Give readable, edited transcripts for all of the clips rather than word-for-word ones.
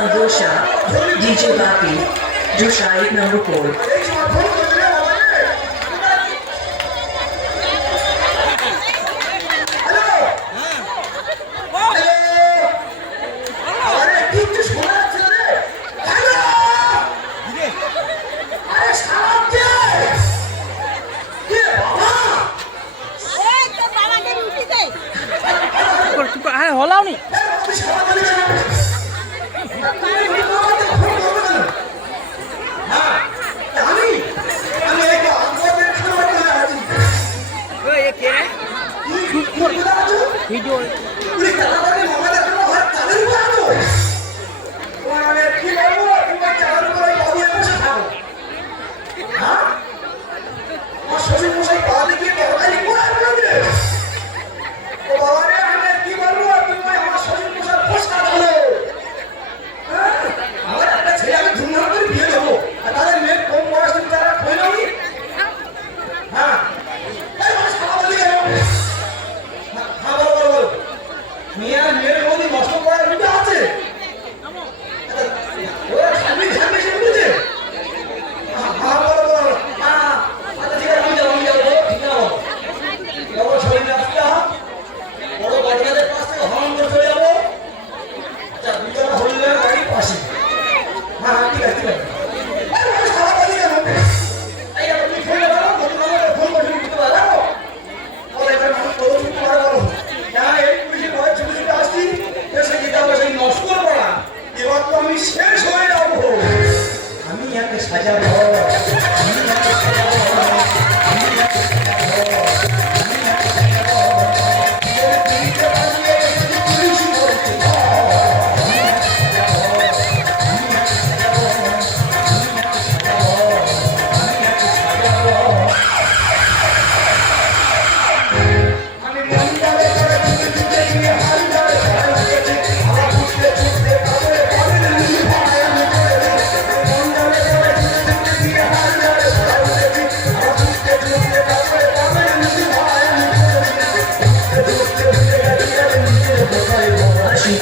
Sambosha, DJ Bapi, do side number 4. হলাও নি video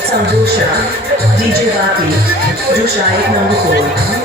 Sambosha, DJ Bapi, do side number 4.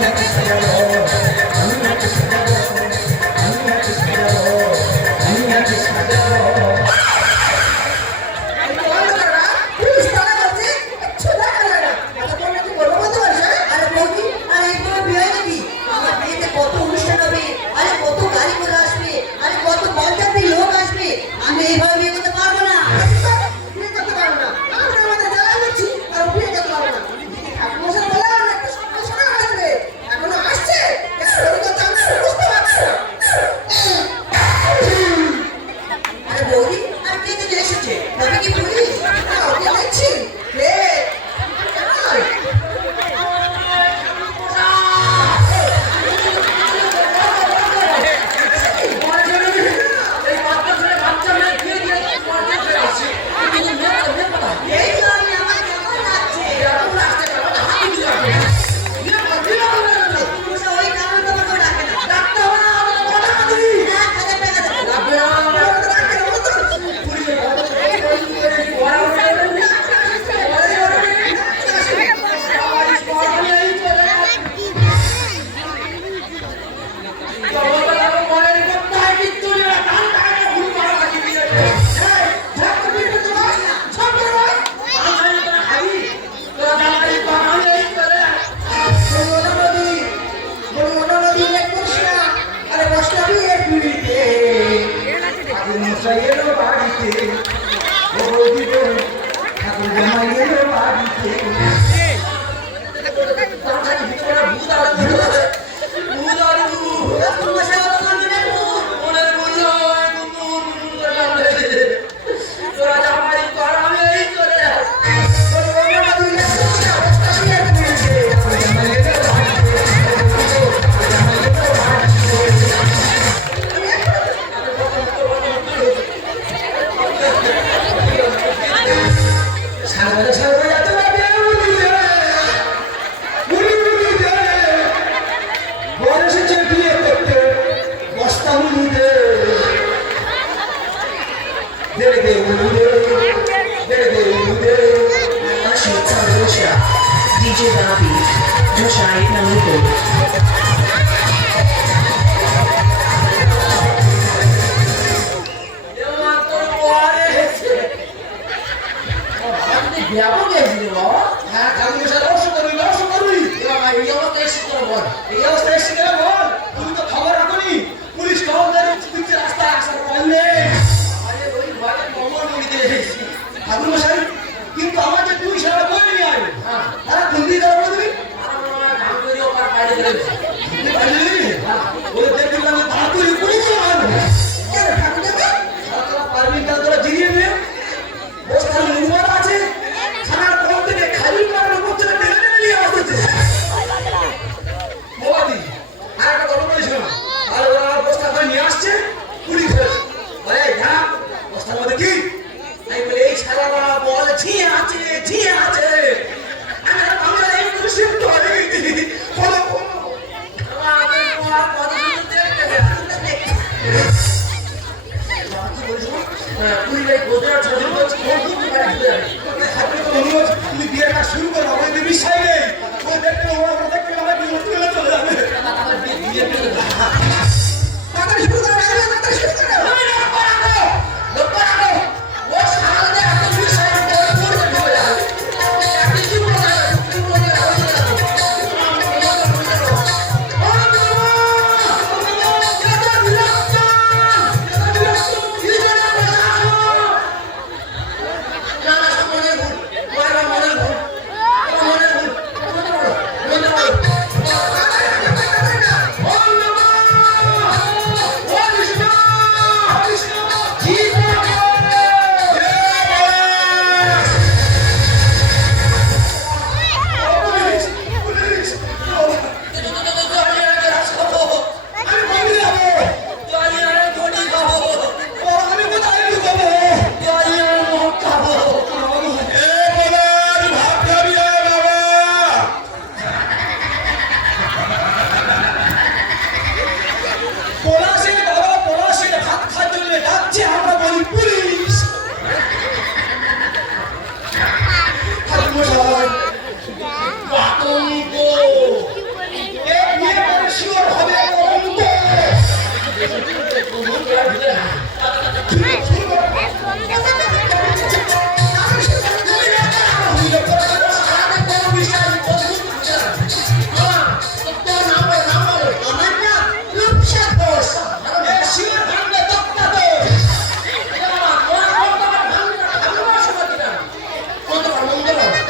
DJ Bapi, Dushai Namuko. কিন্তু আমার যে তুই সেটা করে নিয়ে আয় তারা খুন্দি দেওয়া করে দিবি ওই দেখলাম তারা তুই পুলিশ পারমিটটা তোরা জিরিয়ে নিয়ে বস্তার নির্মাণ আছে থানার কল থেকে খালি করার উপর থেকে টেনে টেনে নিয়ে আসতেছে মোবাদি আর একটা কথা বলিস না আর ওরা বস্তা করে নিয়ে আসছে পুলিশ হয়েছে আরে যা বস্তার মধ্যে কি আমি বলে এই ছাড়ারা বল ঝিয়ে আছে আমরা এই খুশি তো হয়ে গেছি বলো আমাদের আর কথা শুনতে দেখতে তুমি বিয়েটা শুরু করো ওই বিষয় নেই ওই দেখতে ওরা দেখতে আমার বিয়ে চলে চলে যাবে তাড়াতাড়ি শুরু করো তাড়াতাড়ি শুরু করো আমি না পারবো ও সামনে এত বিষয় পড়ে পড়ে যাবে আপনি কি বলেন কি বলেন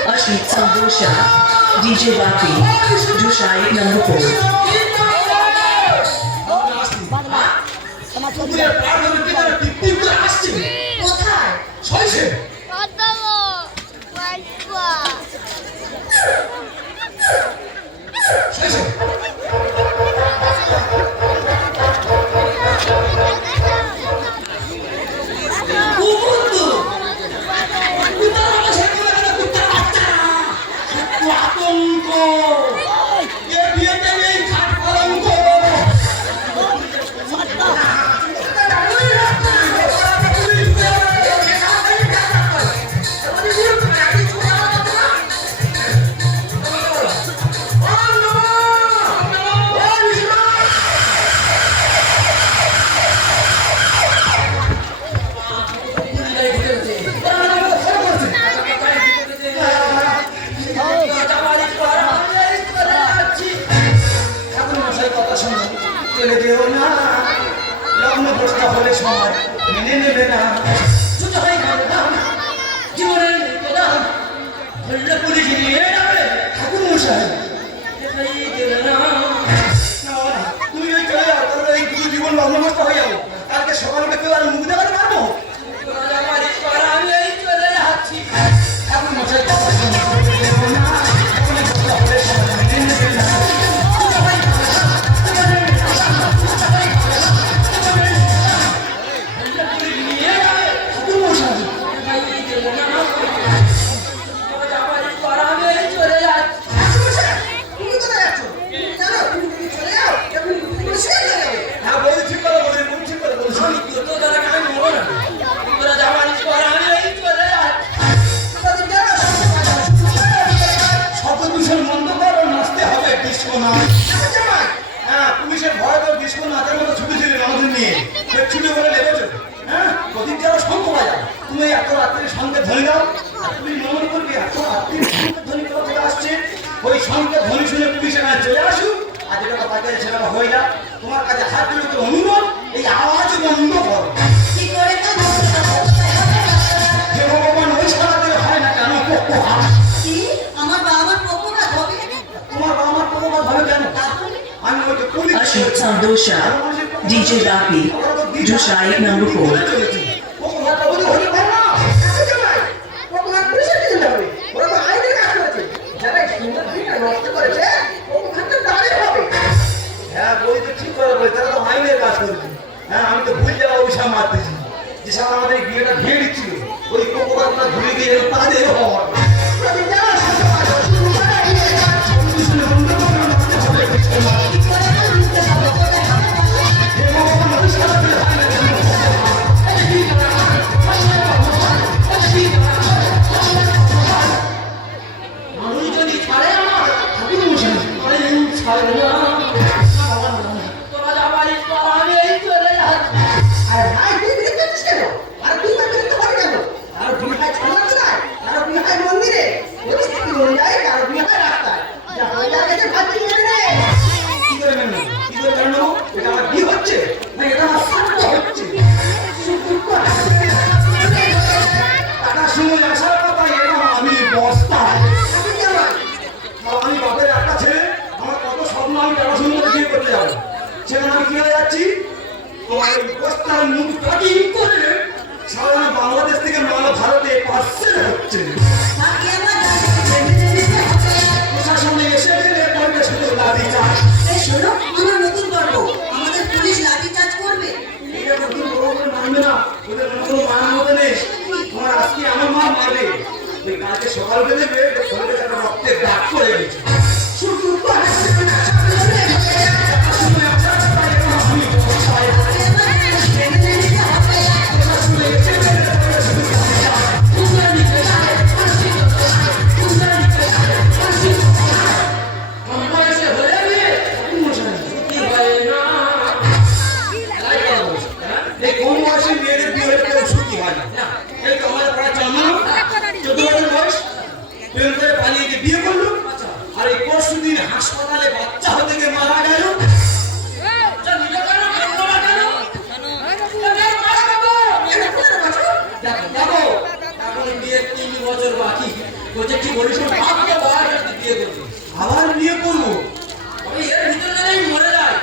Ashit Sambosha, DJ Bapi, Dushai Namuko. হ্যাঁ বলছি কথা বলি ডিসকো নাচের মতো ছুটেছিলেন আমাদের নিয়ে ছুটে বলে লেগেছে। হ্যাঁ, প্রদীপ যারা শঙ্খ বাজা, তুমি এত রাত্রে সঙ্গে ধ্বনি দাও। আর তুমি মনে করবে এত রাত্রে সঙ্গে ধ্বনি কোথা থেকে আসছে? ওই সঙ্গে ধ্বনি শুনে পুলিশ এখানে চলে আসুক, আর যেটা বাজারে সেটা হয়ে যাক। তোমার কাছে হাত তুলে তো অনুরোধ, এই আওয়াজ বন্ধ করো। কি করে তা হে ভগবান, ওই সারাতে হয় না কেন? কি আমার বাবার পক্ষপাত হবে? তোমার বাবা মার প্রভাব হবে কেন? তাহলে আমি ওইটা police Ashit Sandosha, DJ Rapi, Dushai number 4. হ্যাঁ, বই তো ঠিক করে বলে, তারা তো আইনের কাজ করবে। হ্যাঁ, আমি তো ভুল যাওয়া অভিশাপ মারতেছি যে সারা আমাদের এই বিয়েটা ভেঙে দিচ্ছিল, ওই কোকোকাটা ঘুরে গিয়ে তাদের হওয়ার মানুষ যদি ছাড়ে আমার ছাড়বে না। তোরা যাবারিস তো আমি এই চলে যাচ্ছি। আর ভাই তুই বিরক্ত হচ্ছিস কেন? আর তুই তো বিরক্ত হবি কেন? আর বিহাই ছড়াচ্ছে না, আর বিহাই মন্দিরে, বলিস কি হয়ে যায়, আর বিহাই রাস্তায়। যা হয়ে যায় গেছে ভাবছি মেনে নে। কি করে মেনে নেবো? কি করে মেনে নেবো? এটা আমার বিয়ে হচ্ছে না এটা আমার শ্রাদ্ধ হচ্ছে? টাকা শুনে আসার কথা, এরকম আমি বস্তায়। আমি কেমন? আর আমি বাপের একটা ছেলে, আমার কত স্বপ্ন, আমি টাকা শুনে বিয়ে করতে যাবো। সেখানে আমি কি হয়ে যাচ্ছি? তোমার এই বস্তার মুখ কাটিং করে সারা বাংলাদেশ থেকে মাল ভারতে পার্সেল হচ্ছে। বাকি আমার জানতে মেনে নিতে হবে। প্রশাসনে এসে গেলে করবে শুধু লাঠি চাষ। এই শোনো, আমার নতুন গল্প, আমাদের পুলিশ লাঠিচার্জ করবে। এটা নতুন বড় করে মানবে না, ওদের কোনো মান মতো নেই। তোমার আজকে আমার মা মারবে, ওই কালকে সকাল বেজে শরীরে একটা রক্তের দাগ পড়ে গেছে। শুধু মেনে নিতে হবে। এই কম বয়সী মেয়েদের বিয়ে হলে কেউ সুখী হয় না। এই তো আমাদের প্রায় 14 বছর বয়স, প্রেম করে পালিয়ে গিয়ে বিয়ে করলো, আর এই পরশুদিন হাসপাতালে বাচ্চা হতে গিয়ে মারা গেল। দেখো, এখন বিয়ের 3 বছর বাকি। বলছে কি বলিস, ভাবতে বার বিয়ে করবো, আবার বিয়ে করবো। আমি এর ভিতরে যদি আমি মরে যাই,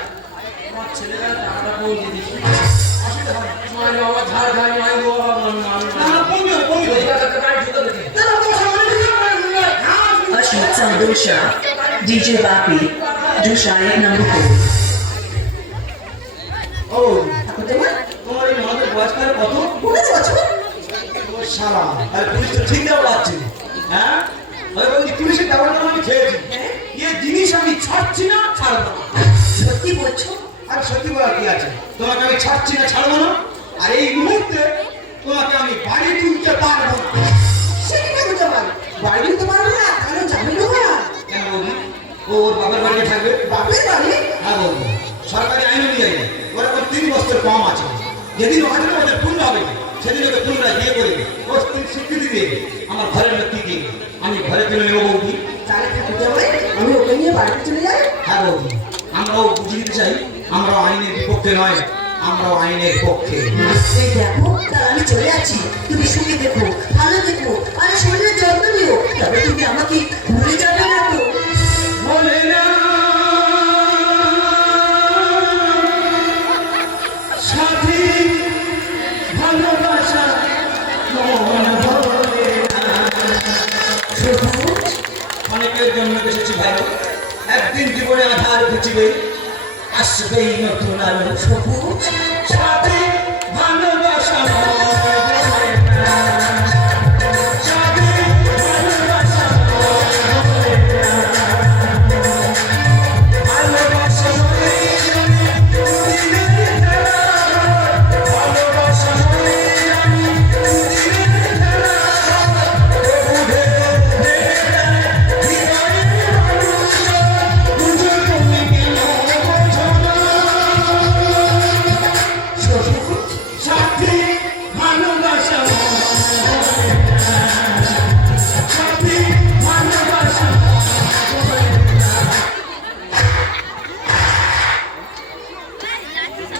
আমার ছেলেরা টাকাটা পৌঁছে দিচ্ছি। অসুবিধা হবে না। মানে বাবা ঝাড় খাই, মাই বাবা না কমবে কমবে। এই টাকাটা গাড়ি ঢুকে দেখে Ashit Sandosha, DJ Rapi, Dushai number 4. ও তোমার এই আমাদের বয়স কাল কত? 15 বছর? ও শালা, আর পুলিশ তো ঠিক দেওয়া পাচ্ছে। হ্যাঁ, আমি বলছি পুলিশের ব্যাপারটা আমি খেয়েছি। এই জিনিস আমি ছাড়ছি না, ছাড়বো না। সত্যি বলছো? আর সত্যি বলার কি আছে? তোমাকে আমি ছাড়ছি না, ছাড়বো না। আর এই মুহূর্তে তোমাকে আমি বাড়ি তুলতে পারবো না। সেটা কেন তোমার? বাড়ি দিতে পারবে না, তাহলে জামিন হবে না। কেন বলবি? ও ওর বাবার বাড়িতে থাকবে। বাপের বাড়ি? হ্যাঁ বলবো, সরকারি আইন অনুযায়ী ওর এখন 3 বছর কম আছে। যেদিন 18 বছর পূর্ণ হবে সেদিন ওকে পুনরায় বিয়ে করবে। ও স্বীকৃতি দিয়ে আমার ঘরের লোককে দিয়ে আমি ঘরে তুলে নেবো বৌদি। তাহলে থাকতে হবে, আমি ওকে নিয়ে বাড়িতে চলে যাই। হ্যাঁ বৌদি, আমরাও বুঝিয়ে দিতে চাই, আমরাও আইনের বিপক্ষে নয়, আমরাও আইনের পক্ষে। এই দেখো, তাহলে আমি চলে যাচ্ছি। তুমি শুনে দেখো, ভালো দেখো, আর শরীরের যত্ন নিও। তবে তুমি আমাকে ভুলে যাবে না তো? বলে না সাথী, ভালোবাসা মন ভরে না। অনেকের জন্য এসেছি ভাই, একদিন জীবনে আধার ঘুচিবে, আসবেই নতুন আলো। সবুজ সাথী